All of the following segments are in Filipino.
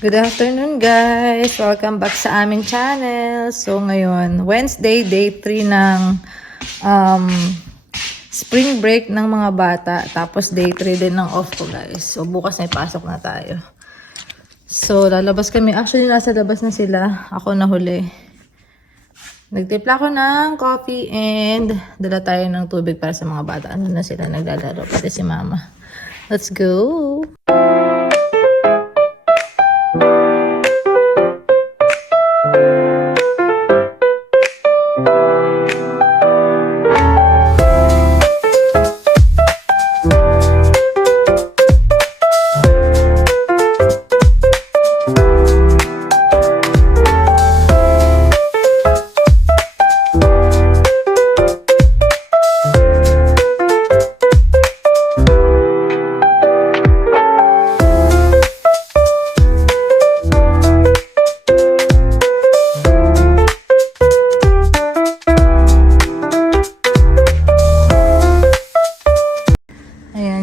Good afternoon guys! Welcome back sa aming channel. So ngayon, Wednesday, day 3 ng spring break ng mga bata. Tapos day 3 din ng off ko guys. So bukas na ipasok na tayo. So lalabas kami. Actually nasa labas na sila. Ako na huli. Nagtimpla ko ng coffee and dala tayo ng tubig para sa mga bata. Ano na sila naglalaro. Pati si mama. Let's go!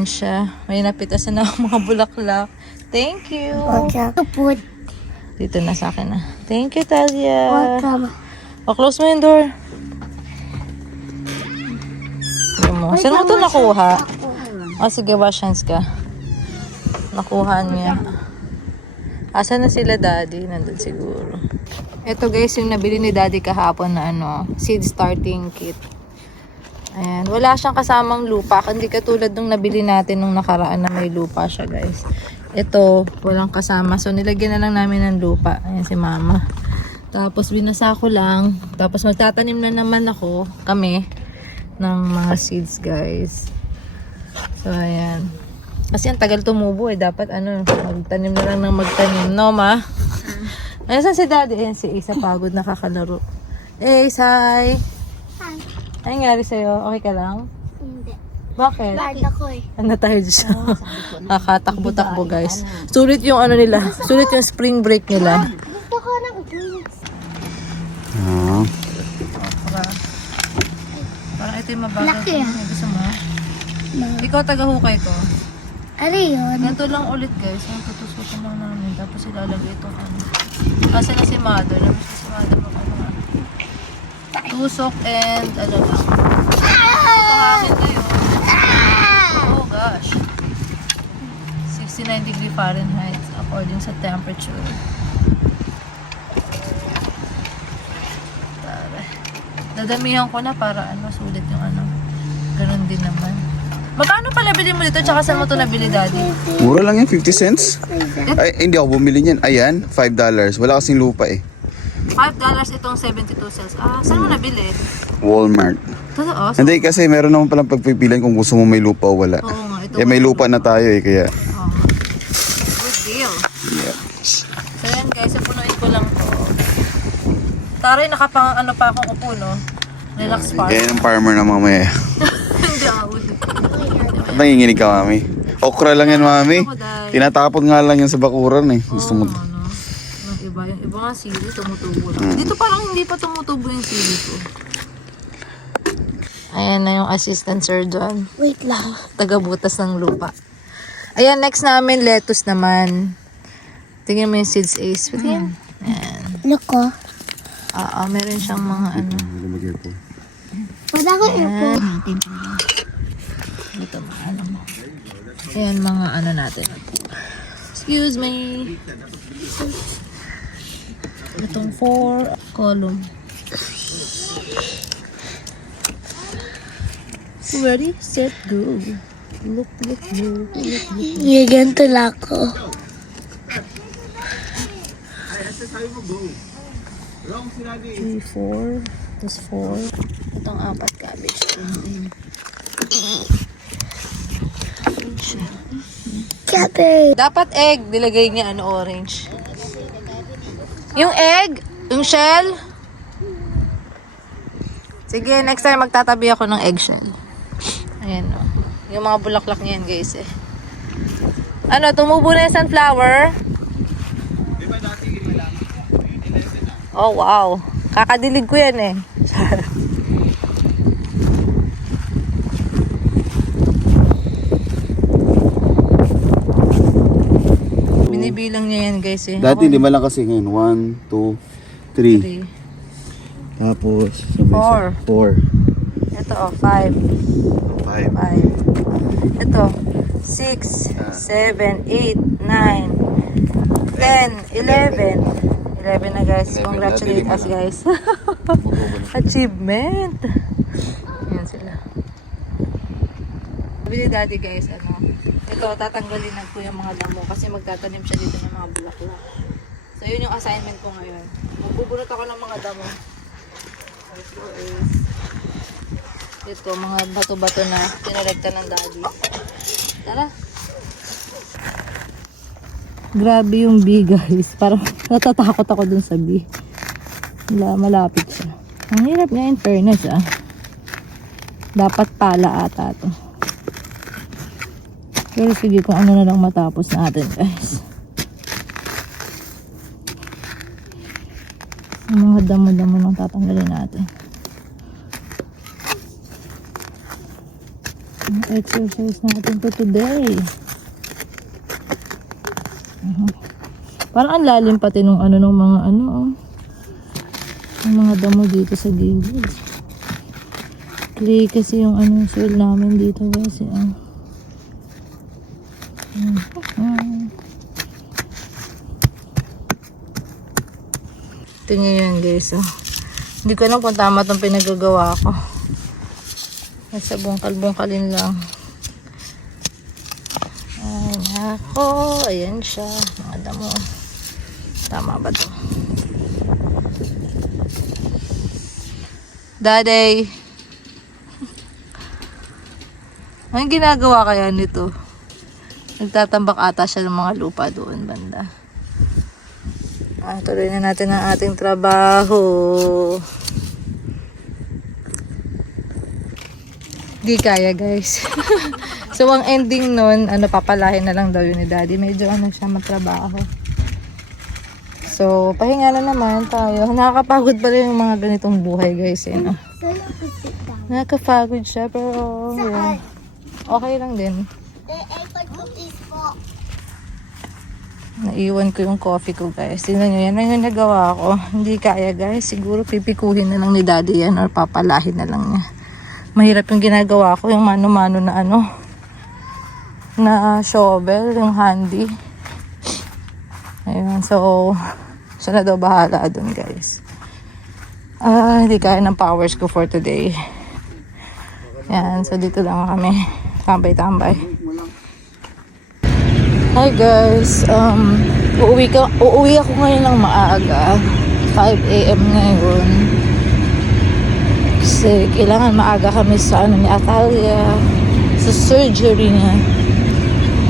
Siya. May napitasan na ako mga bulaklak. Thank you. Welcome. Dito na sa akin na. Thank you, Talia. Welcome. Close mo yung door. Saan mo ito nakuha? Sige, wash hands ka. Nakuha niya. Asan na sila, Daddy? Nandun siguro. Ito guys, yung nabili ni Daddy kahapon na seed starting kit. Ayan. Wala siyang kasamang lupa. Hindi katulad nung nabili natin nung nakaraan na may lupa siya, guys. Ito, walang kasama. So, nilagyan na lang namin ng lupa. Ayan si Mama. Tapos, binasa ko lang. Tapos, magtatanim na naman kami, ng mga seeds, guys. So, ayan. Kasi ang tagal tumubo eh. Dapat, magtanim na lang ng magtanim. No, Ma? Ayan, saan si Daddy? Ayan, si Isa pagod nakakalaro. Ace, hi! Ano nangyari sa'yo? Okay ka lang? Hindi. Bakit? Bad ako eh. Ano tayo dyan? Nakatakbo-takbo guys. Sulit yung nila. Sulit yung spring break nila. Gusto ko ng drinks. Parang ito yung mabagal. Laki ah. Gusto mo? Ikaw taga-hukay ko. Ano yun? Ganito lang ulit guys. Yung tutusukan lang namin. Tapos ilalagay ito Asa na si Mother? Naman si Mother tusok and lang. Hangin kayo. Oh gosh. 69 degree Fahrenheit according sa temperature. Tara. Dadamihan ko na para sulit yung ganun din naman. Magkano pala bilhin mo dito? Tsaka saan mo ito nabili, Daddy? Mura lang yan, 50 cents. Ay, hindi ako bumili niyan. Ayan, $5. Wala kasing lupa eh. $5 itong 72 cells. Saan mo nabili? Walmart. Totoo? Hindi kasi meron naman palang pagpipilian kung gusto mo may lupa o wala. Oo nga. Ito Eh may lupa na tayo eh, kaya. Good deal. Yeah. So yan guys, punuin ko lang to. Taray, nakapang pa akong upo, no? Relax park. Yan ang farmer na mamaya. Hindi ako. Nanginginig ka, mami. Okra lang yan, mami. Tinatapon nga lang yan sa bakuran eh. Gusto mo. Yung iba nga sili, tumutubo lang. Dito parang hindi pa tumutubo yung sili ko. Ayan na yung assistant surgeon. Wait lang. Tagabutas ng lupa. Ayan, next namin, lettuce naman. Tingnan mo yung seeds, Ace. Ayan. Look ko. Meron siyang mga Wala ko ipo. Ito, mo. Ayan, mga natin. Excuse me. Itong 4 column. Ready, set, go. Look. Ganito lang ako. 3, 4. Tapos 4. Itong 4 cabbage. Cabbage. Dapat egg, nilagay niya orange. Yung egg, yung shell. Sige, next time magtatabi ako ng eggshell. Ayan o. Yung mga bulaklak niyan guys eh. Tumubo na yung sunflower? Oh wow. Kakadilig ko yan eh. binilang niya yan guys eh. Dati lima lang kasi ngayon. 1, 2, 3. 3. Tapos, 4. 4. Ito oh, 5. 5. 5. Ito, 6, 7, 8, 9, 10, 11. 11 na guys. 11. Congratulate Dati us lima guys. Achievement. Yan sila. Sabi ni daddy guys, ito tatanggalin na po yung mga damo kasi magtatanim siya dito ng mga bulaklak. So yun yung assignment ko ngayon. Magbubunot ako ng mga damo. Ito is ito, mga bato-bato na pinarekta ng daddy. Tara. Grabe yung bee guys. Parang natatakot ako dun sa bee. Malapit siya. Ang hirap niya in fairness Dapat pala ata to. Pero sige kung ano na lang matapos natin guys. Ang mga damo-damo lang tatanggalin natin. Ang exercise natin to today. Parang ang lalim pati nung nung mga yung mga damo dito sa gilid. Clay kasi yung soil namin dito guys. Tingnan yun guys. Hindi ko alam kung tama itong pinagagawa ko. Nasa bungkal-bungkalin lang. Ay nako. Ayan siya. Mga damo. Tama ba ito? Daddy. Anong ginagawa kaya nito? Nagtatambak ata siya ng mga lupa doon banda. Tuloy na natin ang ating trabaho. Di kaya guys. So ang ending nun, papalahin na lang daw yun ni daddy. Medyo siya matrabaho. So pahinga na naman tayo. Nakakapagod pa rin yung mga ganitong buhay guys. Nakakapagod siya pero yeah. Okay lang din. Naiwan ko yung coffee ko guys. Tingnan nyo yan. Yung nagawa ko. Hindi kaya guys. Siguro pipikuhin na lang ni daddy yan or papalahin na lang niya. Mahirap yung ginagawa ko. Yung mano-mano na na shovel. Yung handy. Ayun. So, siya na daw bahala dun guys. Hindi kaya ng powers ko for today. Yan. So, dito lang kami. Tambay-tambay. Hi guys, uuwi ako ngayon ng maaga, 5 AM ngayon. Kasi kailangan maaga kami sa ni Atalia, sa surgery niya.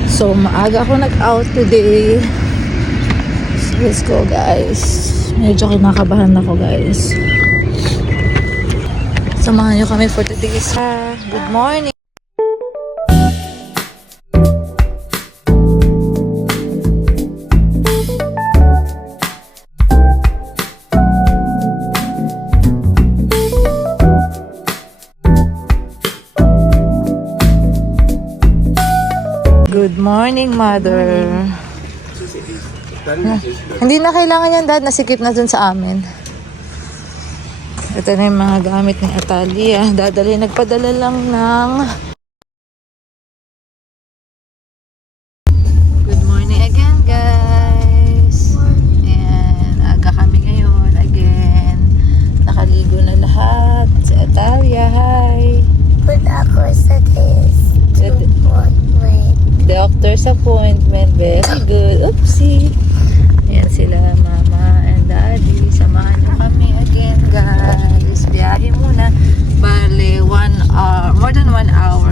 So maaga ako nag-out today. So, let's go guys. Medyo kinakabahan ako guys. Samahan niyo kami for today's good morning. Good morning, mother. Hindi na kailangan yan, dad. Nasikip na dun sa amin. Ito na yung mga gamit ng Atalia. Nagpadala lang ng... Good morning again, guys. Ayan, aga kami ngayon again. Nakaligo na lahat. Si Atalia, hi. But ako sa Doctor's appointment. Very good. Oopsie. Ayan sila, mama and daddy. Samahan niyo kami again, guys. Biyahe muna. Bale, 1 hour, more than 1 hour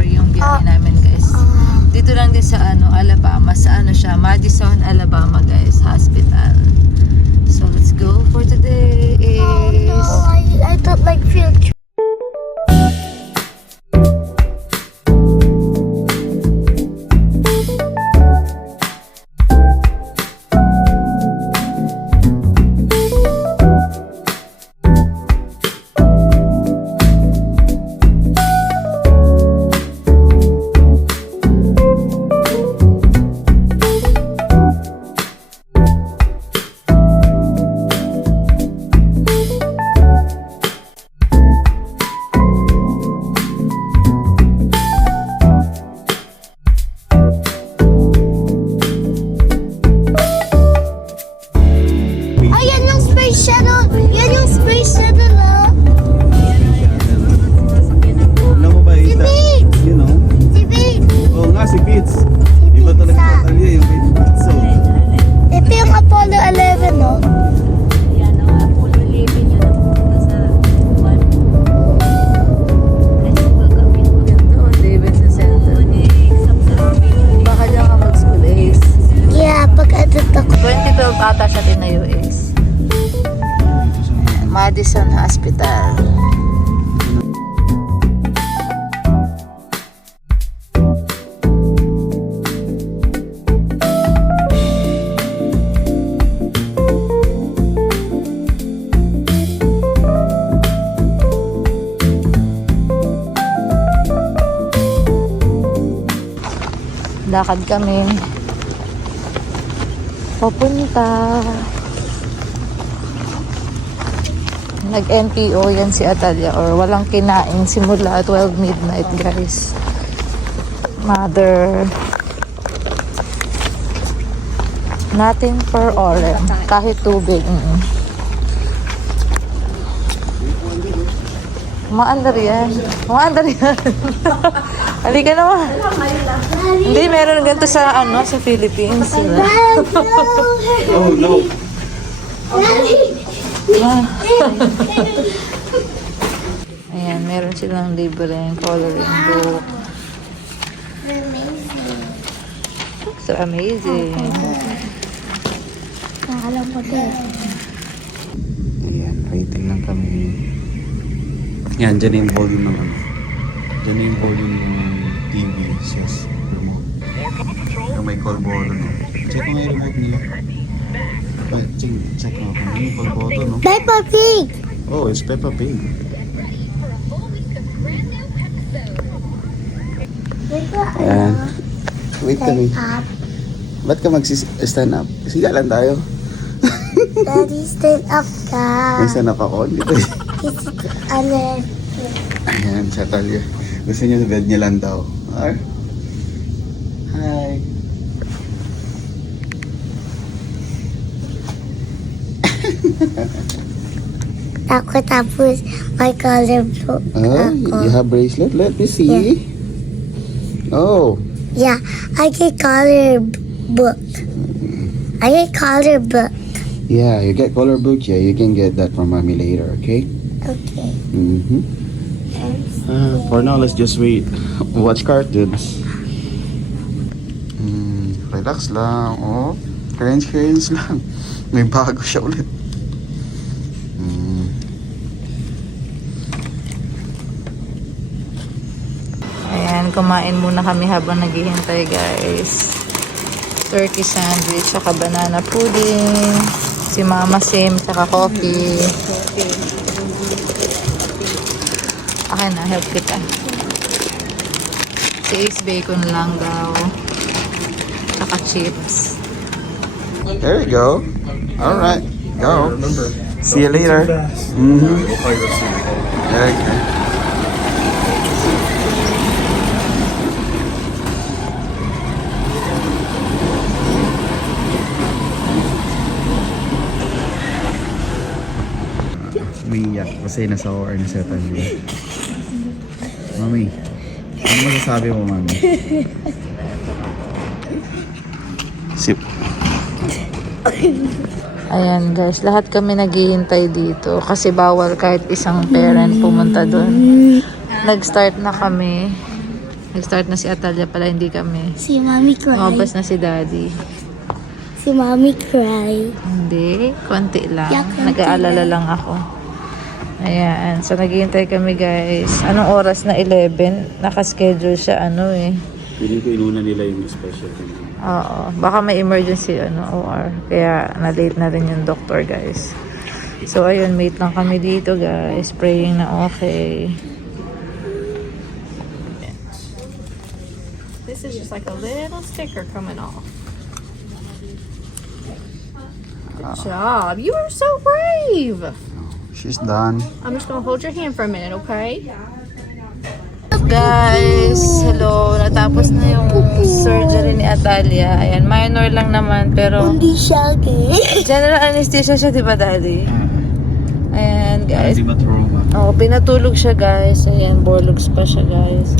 Madison Hospital. Lakad kami papunta. Nag-NPO yan si Atalia or walang kinain simula 12 midnight guys. Mother, nothing for Oren, kahit tubig. Maandar yan. Maandar yan. Halika naman. Hindi, meron ganito sa sa Philippines. Oh no. Ayan, meron silang libreng coloring book. So amazing. Alam ko din. Ayan, waiting lang kami. Yan, dyan yung volume ng Dyan yung volume ng TV. Yes, remote. Yung may call button. Check mo yung remote nila. Check mo kung yung call button, no? Peppa Pig! Oh, it's Peppa Pig. Ayan. Wait kami. Up. Ba't ka mag-stand up? Siga lang tayo. Daddy, stand up ka. May stand up ako. Dito. Ano? Ayan, si Atalia. Gusto niya sa bed niya lang daw. Hi. Ako tapos may color book Oh, you have bracelet? Let me see. Oh. Yeah, I get color book. I get color book. Yeah, you get color book. Yeah, you can get that from mommy later, okay? Okay. Mm-hmm. For now, let's just wait. Watch cartoons. Relax lang. Oh, cringe lang. May bago siya ulit. Ayan, kumain muna kami habang naghihintay guys. Turkey sandwich, saka banana pudding. Si Mama Sim, saka coffee. Akin na, help kita. Si Ace bacon lang daw. Saka chips. There you go. All right, go. See you later. Mm-hmm. There you go. Umiiyak kasi nasa OR na si Atalia. Mami, ano masasabi mo, Mami? Sip. Ayan guys, lahat kami naghihintay dito kasi bawal kahit isang parent pumunta doon. Nag-start na kami. Nag-start na si Atalia pala, hindi kami. Si Mommy cry. Mabas na si Daddy. Si Mommy cry. Hindi, konti lang. Yeah, konti Nag-aalala lang ako. Ayan, so naghihintay kami guys. Anong oras na? 11? Nakaschedule siya Piling ko inuna nila yung special. Oo, baka may emergency OR. Kaya na-late na rin yung doctor guys. So ayun, mate lang kami dito guys. Praying na okay. This is just like a little sticker coming off. Good job. You are so brave. She's done. I'm just going to hold your hand for a minute, okay? Guys, hello. Natapos na yung surgery ni Atalia. Ayan, minor lang naman pero Hindi siya gay. general anesthesia siya, di ba Daddy? Ayan guys. ba trauma? Oh, pinatulog siya guys. Ayan, borlogs pa siya guys.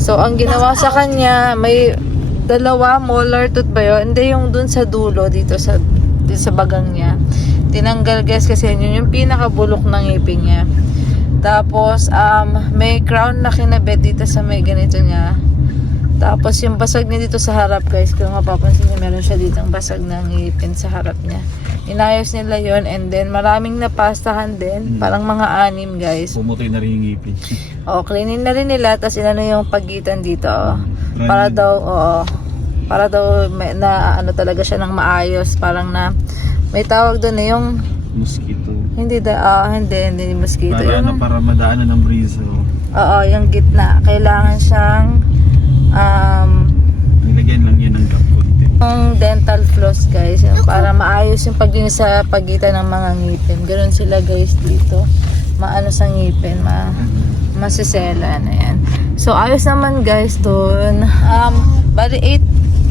So, ang ginawa sa kanya, may dalawa molar tooth ba yun? Hindi, yung dun sa dulo, dito sa bagang niya. Tinanggal guys kasi yun yung pinakabulok ng ngipin niya. Tapos, may crown na kinabit dito sa may ganito niya. Tapos yung basag niya dito sa harap guys, kung mapapansin niyo meron siya ditong basag ng ngipin sa harap niya. Inayos nila yon, and then maraming napastahan din, parang mga 6 guys. Pumutoy na rin yung ngipin. O, cleanin na rin nila, tapos inano yung pagitan dito. Brand Para new. daw, para daw na ano talaga siya ng maayos, parang na may tawag doon yung Mosquito. hindi mosquito. Para ano, para madaanan ng breeze. Oo, yung gitna. Kailangan siyang Nilagyan lang yan ng konti. yung dental floss guys, yung para maayos yung paglinis sa pagitan ng mga ngipin. Ganun sila guys dito. Maano sa ngipin, masiselan. Ayan. So ayos naman guys doon. Bali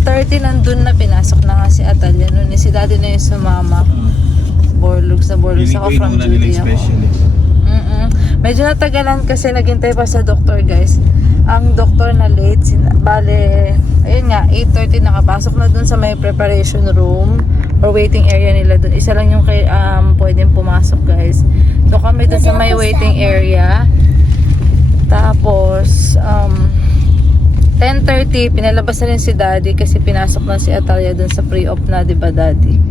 8:30 nandun na, pinasok na nga si Atalia. Noon si daddy na yung sumama. Borlugs ako from duty ako. Medyo natagalan kasi naghintay pa sa doktor guys. Ang doktor na late, bale, ayun nga, 8:30 nakapasok na dun sa may preparation room or waiting area nila dun. Isa lang yung pwedeng pumasok guys. So kami dun sa may waiting area. Tapos, 10:30, pinalabas na rin si daddy kasi pinasok na si Atalia dun sa pre-op na, diba daddy?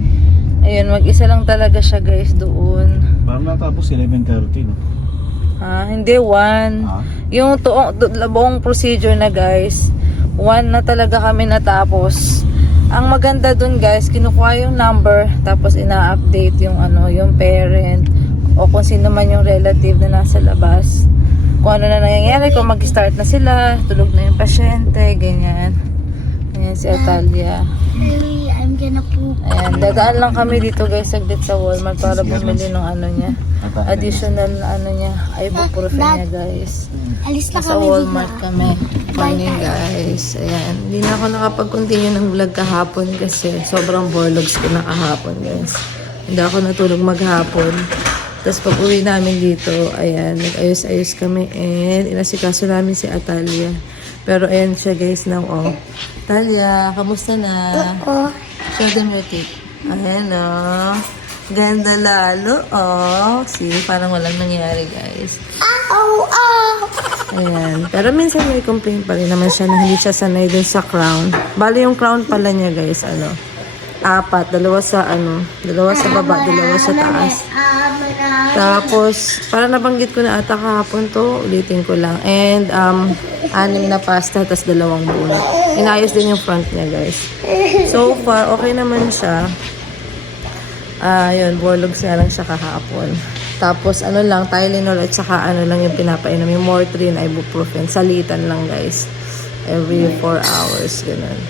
Ayun, mag-isa lang talaga siya guys doon. Parang natapos 11:30, no? Hindi, 1. Yung buong procedure na guys, 1 na talaga kami natapos. Ang maganda dun guys, kinukuha yung number, tapos ina-update yung yung parent o kung sino man yung relative na nasa labas. Kung ano na nangyayari, kung mag-start na sila, tulog na yung pasyente, ganyan. Ganyan si Atalia. Really, I'm gonna poop. Ayan, dadaan lang kami dito guys, saglit sa Walmart para bumili ng niya. Additional na niya, ibuprofen niya guys. Alis na Nasa kami Walmart kami. Morning guys. Ayan, hindi na ako nakapag-continue ng vlog kahapon kasi sobrang borlogs ko na kahapon guys. Hindi ako natulog maghapon. Tapos pag uwi namin dito, ayan, nag-ayos-ayos kami and inasikaso namin si Atalia. Pero ayan siya guys now, Talia, kamusta na? Show them your teeth. Ayan, ganda lalo, See, parang walang nangyari guys. Ayan. Pero minsan may complaint pa rin naman siya na hindi siya sanay dun sa crown. Bali yung crown pala niya guys, 4, 2 sa 2 sa baba, 2 sa taas. Tapos, para nabanggit ko na ata kahapon to, ulitin ko lang. And, 6 na pasta, tapos 2 bunot. Inayos din yung front niya, guys. So far, okay naman siya. Yun, borlogs na lang siya kahapon. Tapos, Tylenol at saka lang yung pinapainom. Yung Mortrin, ibuprofen. Salitan lang, guys. Every 4 hours, ganun.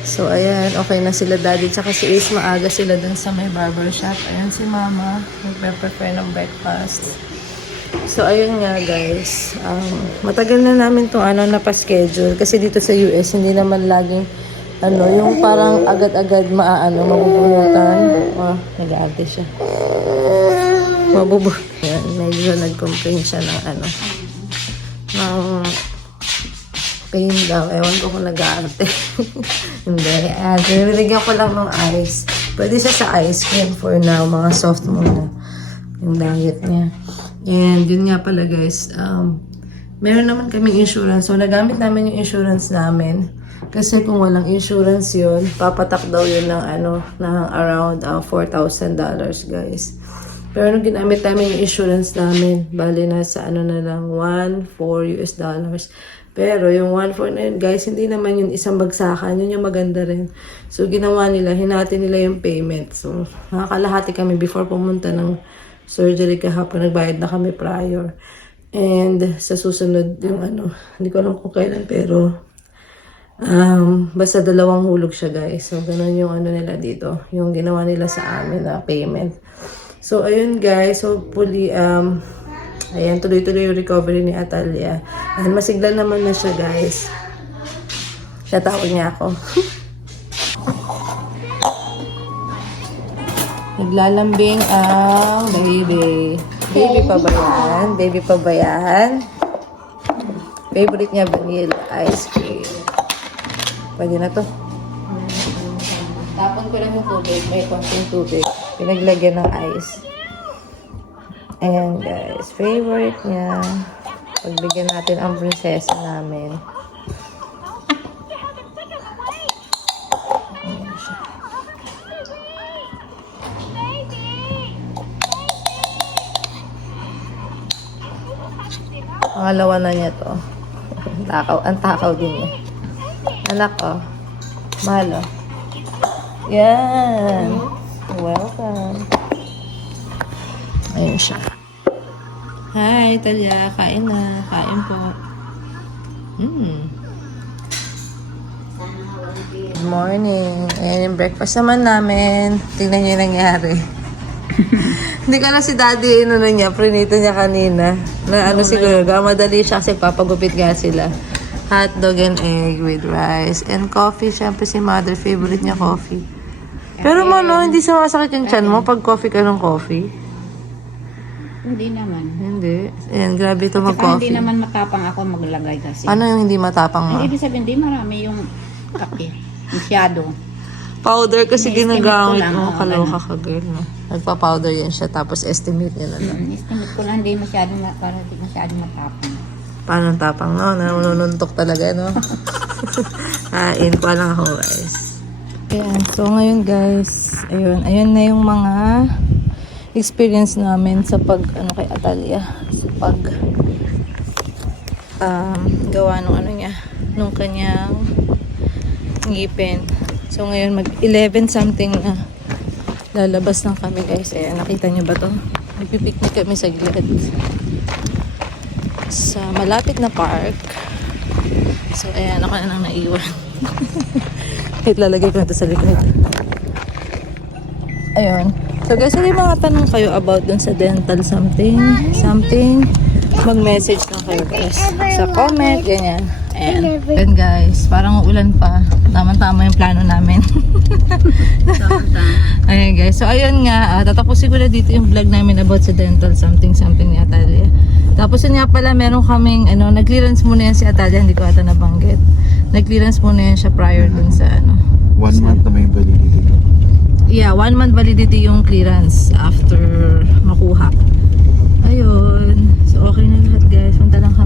So, ayan, okay na sila daddy. Tsaka si Ace, maaga sila dun sa may barbershop. Ayan si mama, nagpe-prepare ng breakfast. So, ayun nga guys. Matagal na namin itong napaschedule. Kasi dito sa US, hindi naman laging, yung parang agad-agad mabubunutan. Nag-aarte siya. Ayan, medyo nag-complain siya ng pain daw. Ewan ko kung nag-aarte. Hindi. Binibigyan ko lang ng ice. Pwede siya sa ice cream for now. Mga soft muna. Yung diet niya. And yun nga pala guys. Meron naman kaming insurance. So nagamit namin yung insurance namin. Kasi kung walang insurance yun, papatak daw yun ng ng around $4,000 guys. Pero nung ginamit namin yung insurance namin, bali na sa na lang, $1,400 US. Pero yung 1,400 na yun, guys, hindi naman yun isang bagsakan. Yun yung maganda rin. So, ginawa nila, hinati nila yung payment. So, nakakalahati kami before pumunta ng surgery kahapon. Nagbayad na kami prior. And sa susunod yung hindi ko alam kung kailan, pero basta 2 hulog siya, guys. So, ganun yung nila dito. Yung ginawa nila sa amin na payment. So, ayun, guys. Hopefully, ayan, tuloy-tuloy yung recovery ni Atalia. Ayan, masigla naman na siya, guys. Tatawag niya ako. Naglalambing ang baby. Baby pa ba yan? Baby pa ba yan? Favorite niya, vanilla ice cream. Pwede na to. Tapon ko lang yung tubig. May konting tubig. Pinaglagyan ng ice. Ayan guys, favorite niya. Pagbigyan natin ang prinsesa namin. Pangalawa na niya to. Ang takaw din niya. Anak, oh. Mahal, oh. Yan. Welcome. Ayun siya. Hi, Talia. Kain na. Kain po. Good morning. Ayan yung breakfast naman namin. Tingnan niyo yung nangyari. Hindi ka na si daddy, niya, prinito niya kanina. Na ano siguro, madali siya kasi papagupit nga sila. Hotdog and egg with rice. And coffee, syempre si mother, favorite niya coffee. Pero no, hindi sumasakit yung chan mo pag coffee ka ng coffee. Hindi naman. Hindi. Ayan, grabe ito Saka hindi mag-coffee. naman matapang ako maglagay kasi. Ano yung hindi matapang mo? Hindi ibig sabihin, hindi marami yung kape. Masyado. Powder kasi Estimate ginagamit ko lang, mo. oo, Kaloka ka, girl. No? Nagpa-powder yan siya, tapos estimate niya na lang. Estimate ko lang, hindi masyado, para hindi masyado matapang. Paano ang tapang, no? Nanununtok talaga, no? Kain pa lang ako, guys. Ayan, so ngayon, guys, ayun na yung mga experience namin sa pag, kay Atalia, sa pag gawa nung nung kanyang ngipin. So ngayon, mag-11 something na lalabas lang kami, guys. Ayan, nakita niyo ba to? Nagpipiknik kami sa gilid. Sa malapit na park. So, ayan, ako na nang naiwan. Wait, lalagay ko na ito sa likod. Ayun. So, guys, kung may mga tanong kayo about dun sa dental something, mag-message lang kayo, guys. Sa comment, ganyan. Ayan. Ayan, guys. Parang uulan pa. Tama-tama yung plano namin. Ayan, guys. So, ayun nga. Tatapusin ko na dito yung vlog namin about sa dental something ni Atalia. Tapos yun nga pala, meron kaming, nag-clearance muna yan si Atalia, hindi ko ata nabanggit. Nag-clearance muna yan siya prior dun sa, 1 month na may validity. Yeah, 1 month validity yung clearance after makuha. Ayun. So, okay na lahat, guys. Punta lang